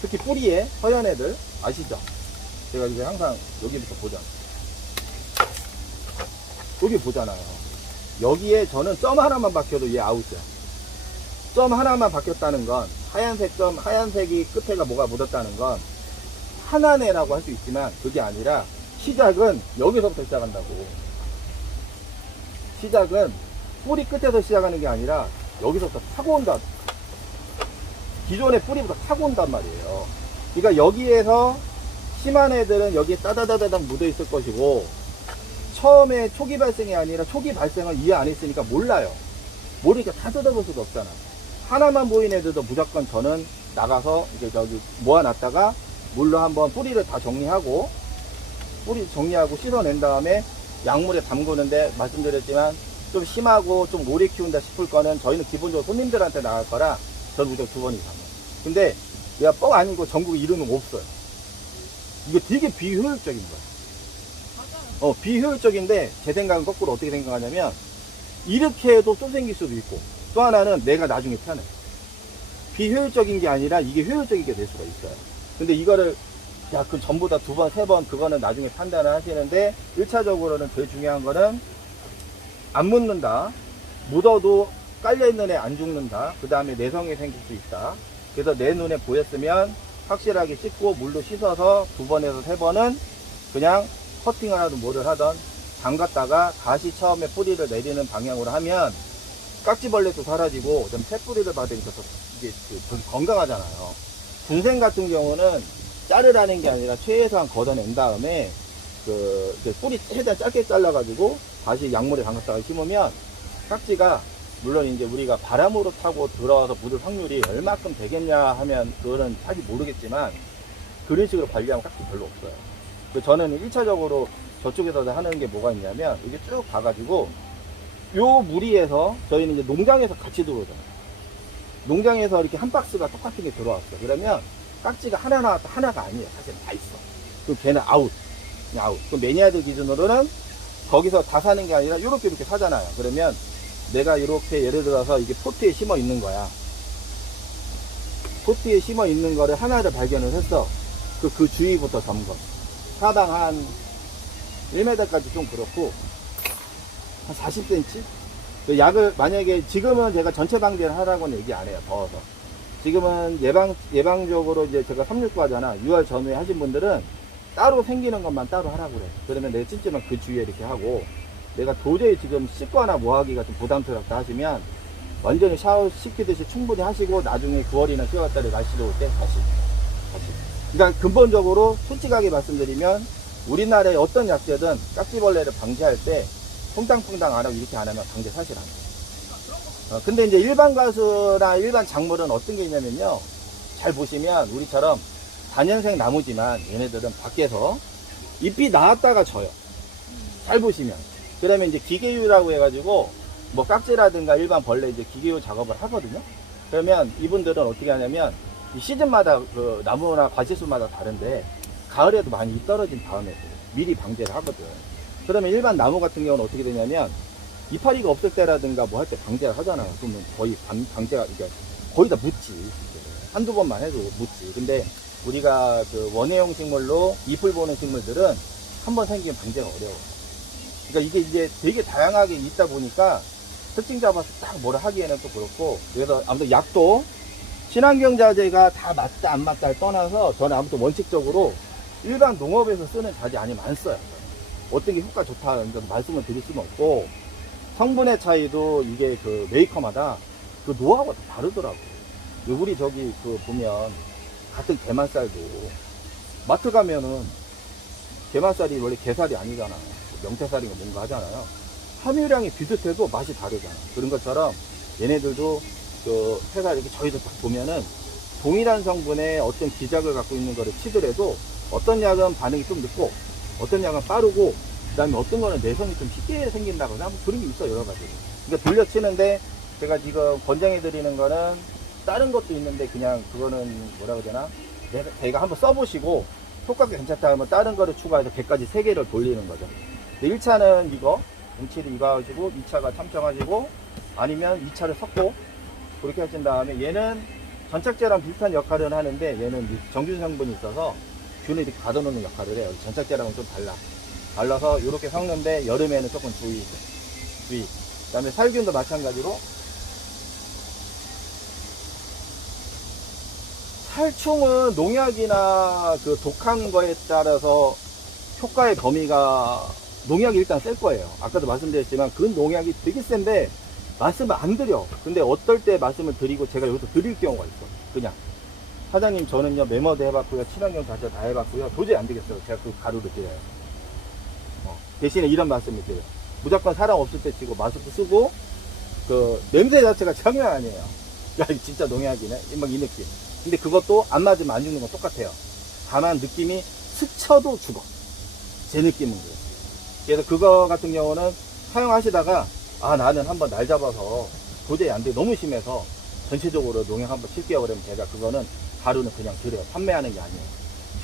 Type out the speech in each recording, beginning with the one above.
특히 뿌리에 허연 애들 아시죠? 제가 이제 항상 여기부터 보잖아요. 여기 보잖아요. 여기에 저는 점 하나만 박혀도 얘 아웃이야. 점 하나만 박혔다는 건 하얀색 점, 하얀색이 끝에가 뭐가 묻었다는 건 하나네라고 할 수 있지만 그게 아니라 시작은 여기서부터 시작한다고. 시작은 뿌리 끝에서 시작하는 게 아니라 여기서부터 타고 온다. 기존의 뿌리부터 타고 온단 말이에요. 그러니까 여기에서 심한 애들은 여기에 따다다다닥 묻어 있을 것이고, 처음에 초기 발생이 아니라 초기 발생을 이해 안 했으니까 몰라요. 모르니까 다 뜯어볼 수도 없잖아. 하나만 보인 애들도 무조건 저는 나가서 이제 저기 모아놨다가 물로 한번 뿌리를 다 정리하고, 뿌리 정리하고 씻어낸 다음에 약물에 담그는데, 말씀드렸지만 좀 심하고 좀 오래 키운다 싶을 거는 저희는 기본적으로 손님들한테 나갈 거라 저는 무조건 2번 이상이에요. 근데 내가 뻥 아니고 전국에 이런 놈 없어요. 이거 되게 비효율적인 거야. 비효율적인데 제 생각은 거꾸로 어떻게 생각하냐면, 이렇게 해도 또 생길 수도 있고, 또 하나는 내가 나중에 편해. 비효율적인 게 아니라 이게 효율적이게 될 수가 있어요. 근데 이거를 야, 그 전부 다 2번, 3번 그거는 나중에 판단을 하시는데, 1차적으로는 제일 중요한 거는 안 묻는다. 묻어도 깔려있는 애 안 죽는다. 그 다음에 내성이 생길 수 있다. 그래서 내 눈에 보였으면 확실하게 씻고 물로 씻어서 2번에서 3번은 그냥 커팅을 하든 뭐를 하든 담갔다가 다시 처음에 뿌리를 내리는 방향으로 하면 깍지벌레도 사라지고 좀 새뿌리를 받으니까 이게 좀 건강하잖아요. 군생 같은 경우는 자르라는 게 아니라 최소한 걷어낸 다음에 그 뿌리 최대한 짧게 잘라가지고 다시 약물에 담갔다가 심으면 깍지가, 물론 이제 우리가 바람으로 타고 들어와서 묻을 확률이 얼마큼 되겠냐 하면 그거는 사실 모르겠지만, 그런 식으로 관리하면 깍지 별로 없어요. 저는 1차적으로 저쪽에서 하는 게 뭐가 있냐면, 이게 쭉 가가지고 요 무리에서 저희는 이제 농장에서 같이 들어오잖아요. 농장에서 이렇게 한 박스가 똑같은 게 들어왔어. 그러면 깍지가 하나 나왔다 하나가 아니에요. 사실 다 있어. 그럼 걔는 아웃. 그냥 아웃. 그럼 매니아들 기준으로는 거기서 다 사는 게 아니라 이렇게 사잖아요. 그러면 내가 이렇게 예를 들어서 이게 포트에 심어 있는 거야. 포트에 심어 있는 거를 하나를 발견을 했어. 그 주위부터 점검. 사당 한 1m까지 좀 그렇고, 한 40cm? 그 약을, 만약에 지금은 제가 전체 방제를 하라고는 얘기 안 해요. 더워서. 지금은 예방적으로 이제 제가 369 하잖아. 6월 전후에 하신 분들은 따로 생기는 것만 따로 하라고 그래. 그러면 내가 찜찜한 그 주위에 이렇게 하고, 내가 도저히 지금 씻거나 뭐 하기가 좀 부담스럽다 하시면 완전히 샤워 시키듯이 충분히 하시고, 나중에 9월이나 10월달에 날씨 더울 때 다시. 그러니까 근본적으로 솔직하게 말씀드리면, 우리나라의 어떤 약재든 깍지벌레를 방지할 때 퐁당퐁당 안 하고 이렇게 안 하면 방제 사실 안 돼요. 근데 이제 일반 가수나 일반 작물은 어떤 게 있냐면요, 잘 보시면 우리처럼 단연생 나무지만 얘네들은 밖에서 잎이 나왔다가 져요. 잘 보시면. 그러면 이제 기계유라고 해가지고 뭐 깍지라든가 일반 벌레 이제 기계유 작업을 하거든요. 그러면 이분들은 어떻게 하냐면, 이 시즌마다 그 나무나 과실수마다 다른데 가을에도 많이 잎 떨어진 다음에 미리 방제를 하거든. 그러면 일반 나무 같은 경우는 어떻게 되냐면, 이파리가 없을 때라든가 뭐 할 때 방제를 하잖아요. 그러면 거의 방제가, 그러니까 거의 다 묻지. 한두 번만 해도 묻지. 근데 우리가 그 원해용 식물로 잎을 보는 식물들은 한 번 생기면 방제가 어려워. 그러니까 이게 이제 되게 다양하게 있다 보니까 특징 잡아서 딱 뭐라 하기에는 또 그렇고, 그래서 아무튼 약도 친환경 자재가 다 맞다 안 맞다를 떠나서 저는 아무튼 원칙적으로 일반 농업에서 쓰는 자재 아니면 안 써요. 어떤 게 효과 좋다 말씀을 드릴 수는 없고, 성분의 차이도 이게 그 메이커마다 그 노하우가 다 다르더라고. 우리 저기 그 보면 같은 게맛살도 마트 가면은 게맛살이 원래 게살이 아니잖아. 명태살인가 뭔가 하잖아요. 함유량이 비슷해도 맛이 다르잖아. 그런 것처럼 얘네들도 그 회사 이렇게 저희도 딱 보면은 동일한 성분의 어떤 기작을 갖고 있는 거를 치더라도 어떤 약은 반응이 좀 늦고 어떤 약은 빠르고, 그 다음에 어떤 거는 내성이 좀 쉽게 생긴다거나 뭐 그런 게 있어, 여러 가지. 그러니까 돌려치는데 제가 지금 권장해 드리는 거는 다른 것도 있는데, 그냥 그거는 뭐라고 해야 되나, 제가 한번 써보시고 효과가 괜찮다 하면 다른 거를 추가해서 개까지 3개를 돌리는 거죠. 1차는 이거 응치를 이거 하시고, 2차가 참청하시고, 아니면 2차를 섞고 그렇게 하신 다음에, 얘는 전착제랑 비슷한 역할을 하는데 얘는 정균 성분이 있어서 균을 이렇게 가둬놓는 역할을 해요. 전착제랑은 좀 달라서 이렇게 섞는데 여름에는 조금 주의. 그 다음에 살균도 마찬가지로 살충은 농약이나 그 독한 거에 따라서 효과의 범위가 농약이 일단 셀 거예요. 아까도 말씀드렸지만 그 농약이 되게 센데 말씀을 안 드려. 근데 어떨 때 말씀을 드리고 제가 여기서 드릴 경우가 있어. 그냥 사장님 저는요 매머드 해봤고요 친환경 자체 다 해봤고요 도저히 안 되겠어요. 제가 그 가루를 드려요. 대신에 이런 말씀을 드려요. 무조건 사람 없을 때 치고 마스크 쓰고 그 냄새 자체가 장난 아니에요. 야 이거 진짜 농약이네 막 이 느낌. 근데 그것도 안 맞으면 안 죽는 건 똑같아요. 다만 느낌이 스쳐도 죽어. 제 느낌은 그래요. 그래서 그거 같은 경우는 사용하시다가 아 나는 한번 날 잡아서 도저히 안 돼 너무 심해서 전체적으로 농약 한번 칠게요 그러면 제가 그거는 가루는 그냥 드려요. 판매하는 게 아니에요.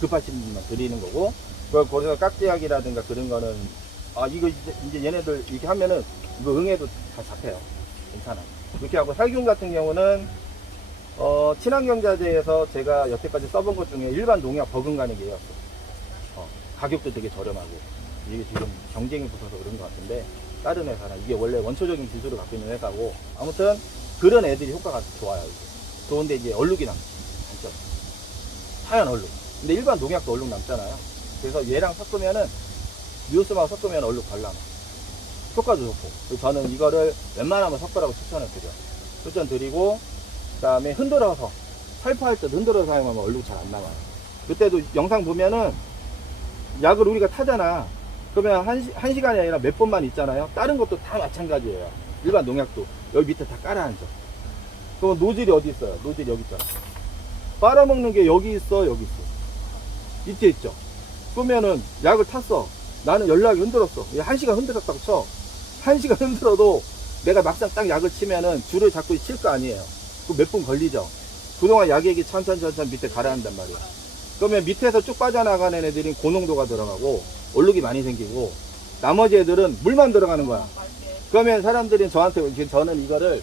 급하신 분만 드리는 거고 거기서 깍지약이라든가 그런 거는 아 이거 이제 얘네들 이렇게 하면은 이거 응애도 다 잡혀요. 괜찮아. 이렇게 하고 살균 같은 경우는 친환경자재에서 제가 여태까지 써본 것 중에 일반 농약 버금가는 게였어. 가격도 되게 저렴하고 이게 지금 경쟁이 붙어서 그런 것 같은데 다른 회사는 이게 원래 원초적인 기술을 갖고 있는 회사고 아무튼 그런 애들이 효과가 좋아요. 이게. 좋은데 이제 얼룩이 남죠. 하얀 얼룩. 근데 일반 농약도 얼룩 남잖아요. 그래서 얘랑 섞으면은 뉴스만 섞으면 얼룩 발라놔. 효과도 좋고. 그래서 저는 이거를 웬만하면 섞으라고 추천을 드려요. 추천 드리고 그 다음에 흔들어서 살포할 때 흔들어서 사용하면 얼룩 잘 안 나와요. 그때도 영상 보면은 약을 우리가 타잖아. 그러면 한 시간이 아니라 몇 번만 있잖아요. 다른 것도 다 마찬가지예요. 일반 농약도 여기 밑에 다 깔아앉아. 그럼 노즐이 어디 있어요? 노즐이 여기 있잖아. 빨아먹는 게 여기 있어, 여기 있어. 밑에 있죠. 그러면은 약을 탔어. 나는 연락이 흔들었어. 1시간 흔들었다고 쳐. 1시간 흔들어도 내가 막상 딱 약을 치면은 줄을 잡고 칠 거 아니에요. 그 몇 분 걸리죠. 그동안 약액이 천천히 밑에 가라앉단 말이야. 그러면 밑에서 쭉 빠져나가는 애들이 고농도가 들어가고 얼룩이 많이 생기고 나머지 애들은 물만 들어가는 거야. 그러면 사람들이 저한테 저는 이거를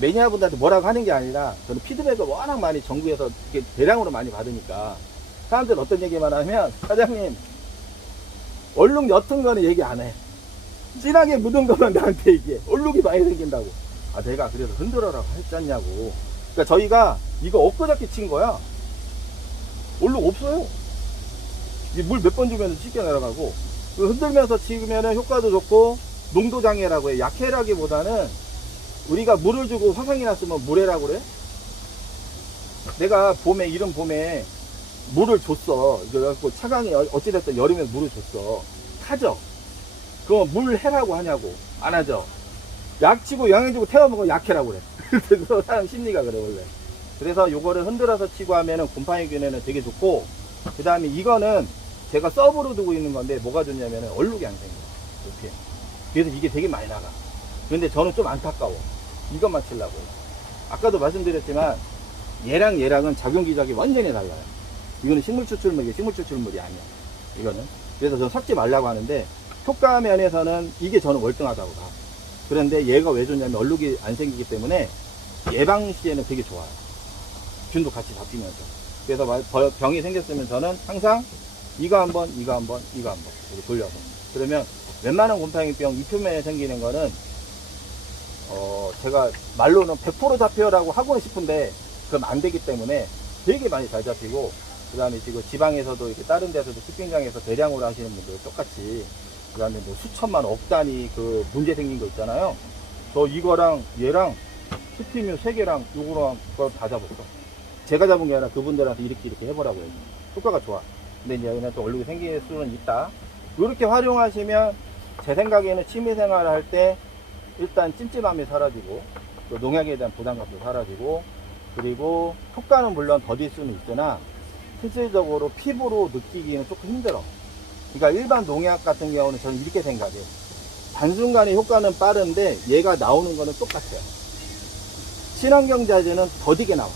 매니아분들한테 뭐라고 하는 게 아니라 저는 피드백을 워낙 많이 정부에서 이렇게 대량으로 많이 받으니까 사람들은 어떤 얘기만 하면 사장님 얼룩 옅은 거는 얘기 안 해. 진하게 묻은 거만 나한테 얘기해. 얼룩이 많이 생긴다고. 아 내가 그래서 흔들어라고 했잖냐고. 그러니까 저희가 이거 엊그저께 친 거야. 얼룩 없어요. 물 몇 번 주면 쉽게 내려가고 흔들면서 치면은 효과도 좋고 농도장애라고 해. 약해라기보다는 우리가 물을 주고 화상이 났으면 물해라고 그래. 내가 이른 봄에 물을 줬어. 그래갖고 차강이 어찌됐든 여름에 물을 줬어. 타죠. 그럼 물 해라고 하냐고. 안 하죠. 약 치고 영양 주고 태워먹으면 약해라고 그래. 그래서 사람 심리가 그래 원래. 그래서 요거를 흔들어서 치고 하면은 곰팡이균에는 되게 좋고 그 다음에 이거는 제가 서브로 두고 있는 건데 뭐가 좋냐면은 얼룩이 안 생겨. 이렇게. 그래서 이게 되게 많이 나가. 근데 저는 좀 안타까워. 이것만 치려고. 아까도 말씀드렸지만 얘랑은 작용 기작이 완전히 달라요. 이거는 식물 추출물이 아니야. 이거는. 그래서 저는 섞지 말라고 하는데 효과 면에서는 이게 저는 월등하다고 봐. 그런데 얘가 왜 좋냐면 얼룩이 안 생기기 때문에 예방 시에는 되게 좋아요. 균도 같이 잡히면서. 그래서 병이 생겼으면 저는 항상 이거 한번 이렇게 돌려서. 그러면 웬만한 곰팡이병 이 표면에 생기는 거는 제가 말로는 100% 잡혀라고 하고는 싶은데 그럼 안 되기 때문에 되게 많이 잘 잡히고 그 다음에 지금 지방에서도 이렇게 다른 데서도 식빙장에서 대량으로 하시는 분들 똑같이 그 다음에 뭐 수천만 억 단위 그 문제 생긴 거 있잖아요. 저 이거랑 얘랑 스티뮤 3개랑 요거랑 그거 다 잡았어. 제가 잡은 게 아니라 그분들한테 이렇게 해보라고 해요. 효과가 좋아. 근데 이제 여기는 또 얼룩이 생길 수는 있다. 이렇게 활용하시면 제 생각에는 취미생활을 할 때 일단 찜찜함이 사라지고 또 농약에 대한 부담감도 사라지고 그리고 효과는 물론 더딜 수는 있으나 실질적으로 피부로 느끼기는 조금 힘들어. 그러니까 일반 농약 같은 경우는 저는 이렇게 생각해요. 단순간에 효과는 빠른데 얘가 나오는 거는 똑같아요. 친환경 자재는 더디게 나와.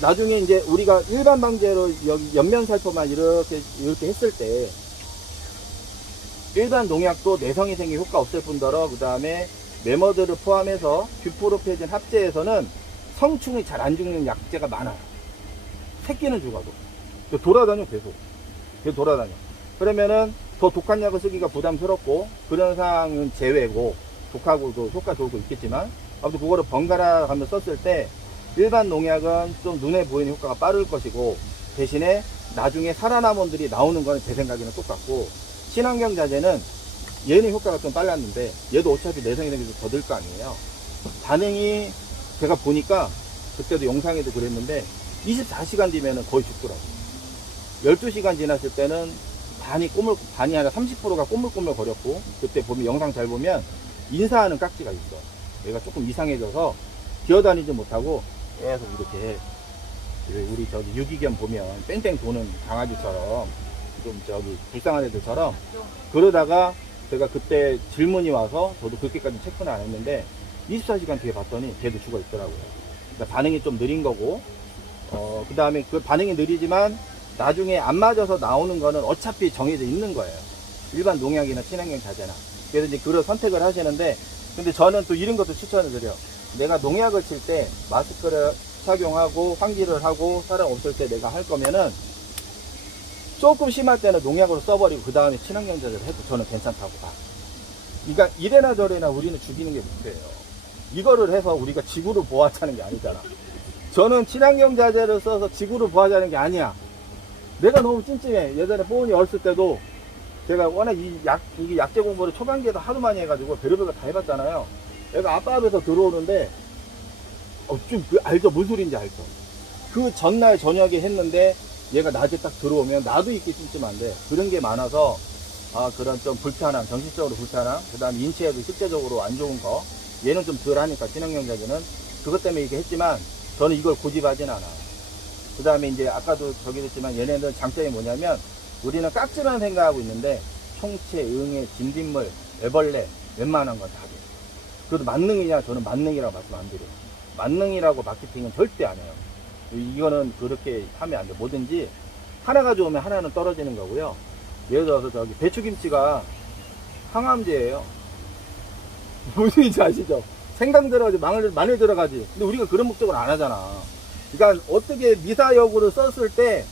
나중에 이제 우리가 일반 방제로 여기 옆면 살포만 이렇게 했을 때 일반 농약도 내성이 생긴 효과 없을 뿐더러 그 다음에 메머드를 포함해서 뷰프로페진 합제에서는 성충이 잘 안 죽는 약재가 많아요. 새끼는 죽어도. 돌아다녀, 계속 돌아다녀. 그러면은 더 독한 약을 쓰기가 부담스럽고, 그런 상황은 제외고, 독하고 그 효과 좋고 있겠지만, 아무튼 그거를 번갈아 가며 썼을 때, 일반 농약은 좀 눈에 보이는 효과가 빠를 것이고, 대신에 나중에 살아남은 들이 나오는 거는 제 생각에는 똑같고, 친환경 자재는 얘는 효과가 좀 빨랐는데, 얘도 어차피 내성이 되면서 더 들 거 아니에요. 반응이 제가 보니까, 그때도 영상에도 그랬는데, 24시간 뒤면은 거의 죽더라고요. 12시간 지났을 때는 반이 아니라 30%가 꼬물꼬물 거렸고, 그때 보면, 영상 잘 보면, 인사하는 깍지가 있어. 얘가 조금 이상해져서, 기어다니지 못하고, 계속 이렇게, 우리 저기 유기견 보면, 뺑뺑 도는 강아지처럼, 좀 저기, 불쌍한 애들처럼, 그러다가, 제가 그때 질문이 와서, 저도 그렇게까지 체크는 안 했는데, 24시간 뒤에 봤더니, 걔도 죽어 있더라고요. 그러니까 반응이 좀 느린 거고, 그 다음에 그 반응이 느리지만, 나중에 안 맞아서 나오는 거는 어차피 정해져 있는 거예요. 일반 농약이나 친환경 자재나. 그래서 이제 그런 선택을 하시는데, 근데 저는 또 이런 것도 추천을 드려요. 내가 농약을 칠 때 마스크를 착용하고 환기를 하고 사람 없을 때 내가 할 거면은 조금 심할 때는 농약으로 써버리고 그 다음에 친환경 자재를 해도 저는 괜찮다고 봐. 그러니까 이래나 저래나 우리는 죽이는 게 목표예요. 이거를 해서 우리가 지구를 보호하자는 게 아니잖아. 저는 친환경 자재를 써서 지구를 보호하자는 게 아니야. 내가 너무 찜찜해. 예전에 뽀은이 어렸을 때도 제가 워낙 이 약재 공부를 초반기에도 하도 많이 해가지고 별의별 거 다 해봤잖아요. 얘가 아빠 앞에서 들어오는데, 알죠? 무슨 소리인지 알죠? 그 전날 저녁에 했는데, 얘가 낮에 딱 들어오면 나도 있기 찜찜한데, 그런 게 많아서, 그런 좀 불편함, 정신적으로 불편함, 그 다음 인체에도 실제적으로 안 좋은 거, 얘는 좀 덜 하니까, 친환경 자재는. 그것 때문에 이렇게 했지만, 저는 이걸 고집하진 않아요. 그 다음에 이제 아까도 저기 했지만 얘네들 장점이 뭐냐면 우리는 깍지만 생각하고 있는데 총체, 응애, 진딧물, 애벌레 웬만한 건 다 돼. 그래도 만능이냐? 저는 만능이라고 말씀 안 드려요. 만능이라고 마케팅은 절대 안 해요. 이거는 그렇게 하면 안 돼. 뭐든지 하나가 좋으면 하나는 떨어지는 거고요. 예를 들어서 저기 배추김치가 항암제예요. 무슨 인지 아시죠? 생강 들어가지, 마늘 들어가지. 근데 우리가 그런 목적은 안 하잖아. 그러니까 어떻게 미사역으로 썼을 때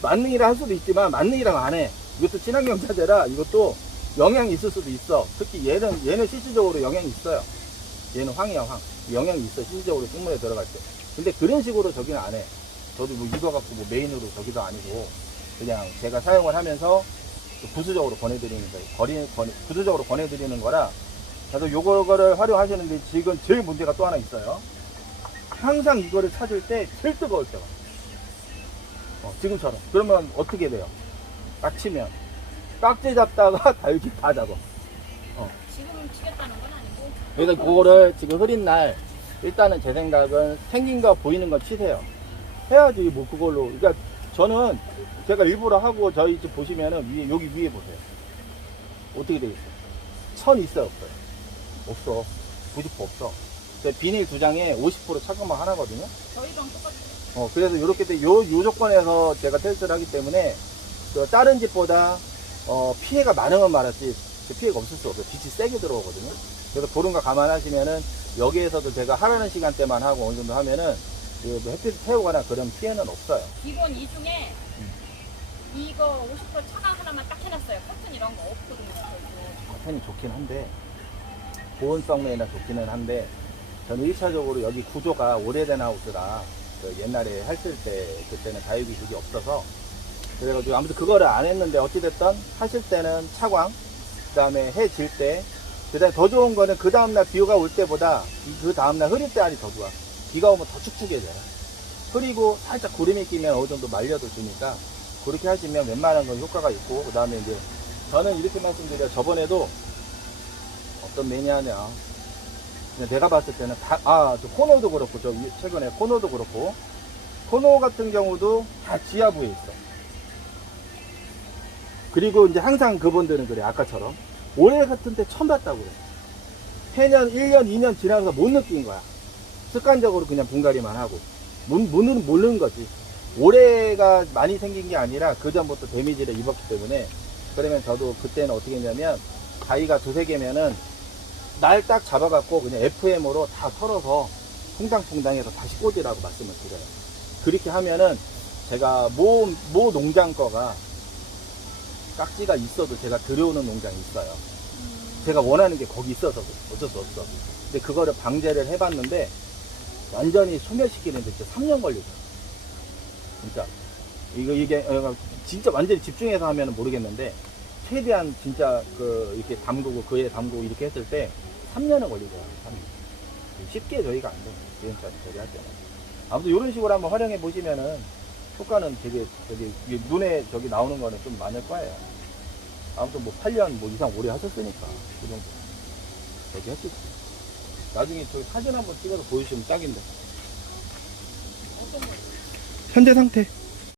만능이라 할 수도 있지만 만능이라고 안 해. 이것도 친환경 자재라 이것도 영향이 있을 수도 있어. 특히 얘는 실질적으로 영향이 있어요. 얘는 황이야, 황. 영향이 있어. 실질적으로 식물에 들어갈 때. 근데 그런 식으로 저기는 안 해. 저도 뭐 이거 갖고 뭐 메인으로 저기도 아니고 그냥 제가 사용을 하면서 부수적으로 권해드리는 거예요. 부수적으로 권해드리는 거라. 저도 요거를 활용하시는데 지금 제일 문제가 또 하나 있어요. 항상 이거를 찾을 때 제일 뜨거울 때가 지금처럼. 그러면 어떻게 돼요? 딱 치면 깍지 잡다가 다육이 다 잡아. 지금은 치겠다는 건 아니고. 그래서 그거를 지금 흐린 날 일단은 제 생각은 생긴 거 보이는 거 치세요. 해야지 뭐 그걸로. 그러니까 저는 제가 일부러 하고 저희 집 보시면은 여기 위에 보세요. 어떻게 돼 있어요? 천 있어요, 없어요? 없어. 부직포 없어. 비닐 2장에 50% 착용만 하나거든요. 저희랑 똑같아요. 그래서 이렇게 요 조건에서 제가 테스트를 하기 때문에 다른 집보다 피해가 많으면 말았지 피해가 없을 수 없어요. 빛이 세게 들어오거든요. 그래서 그런 거 감안하시면은 여기에서도 제가 하라는 시간대만 하고 어느 정도 하면은 햇빛을 태우거나 그런 피해는 없어요. 기본 이 중에 이거 50% 차강 하나만 딱 해놨어요. 커튼 이런 거 없거든요. 커튼이 좋긴 한데 보온성 면이나 좋기는 한데 저는 1차적으로 여기 구조가 오래된 하우스라 옛날에 했을 때 그때는 다육이 그게 없어서 그래가지고 아무튼 그거를 안 했는데 어찌됐든 하실 때는 차광 그 다음에 해 질 때 그 다음에 더 좋은 거는 그 다음날 비가 올 때보다 그 다음날 흐릴 때 알이 더 좋아. 비가 오면 더 축축해져요. 흐리고 살짝 구름이 끼면 어느 정도 말려도 주니까 그렇게 하시면 웬만한 건 효과가 있고 그 다음에 이제 저는 이렇게 말씀드려요. 저번에도 어떤 매니아냐 내가 봤을 때는 코너도 그렇고 최근에 코너도 그렇고 코너 같은 경우도 다 지하부에 있어. 그리고 이제 항상 그분들은 그래. 아까처럼 올해 같은 때 처음 봤다고 그래. 해년 1년 2년 지나서 못 느낀 거야. 습관적으로 그냥 분갈이만 하고 모르는 거지. 올해가 많이 생긴 게 아니라 그 전부터 데미지를 입었기 때문에. 그러면 저도 그때는 어떻게 했냐면 가위가 2-3개면은 날 딱 잡아갖고 그냥 FM으로 다 털어서 퐁당퐁당해서 다시 꽂으라고 말씀을 드려요. 그렇게 하면은 제가 모 농장 거가 깍지가 있어도 제가 들여오는 농장이 있어요. 제가 원하는 게 거기 있어서 어쩔 수 없어. 근데 그거를 방제를 해봤는데 완전히 소멸시키는데 진짜 3년 걸리죠. 진짜 이게 진짜 완전히 집중해서 하면 모르겠는데 최대한 진짜 이렇게 담그고 그에 담그고 이렇게 했을 때 3년은 걸리더라고요. 3년. 쉽게 저희가 안 돼요. 비행차를 처리할 때는. 아무튼 이런 식으로 한번 활용해 보시면은 효과는 되게 눈에 나오는 거는 좀 많을 거예요. 아무튼 뭐 8년 뭐 이상 오래 하셨으니까 그 정도 했겠지. 나중에 저희 사진 한번 찍어서 보여주시면 딱인데. 어떤 거? 현재 상태.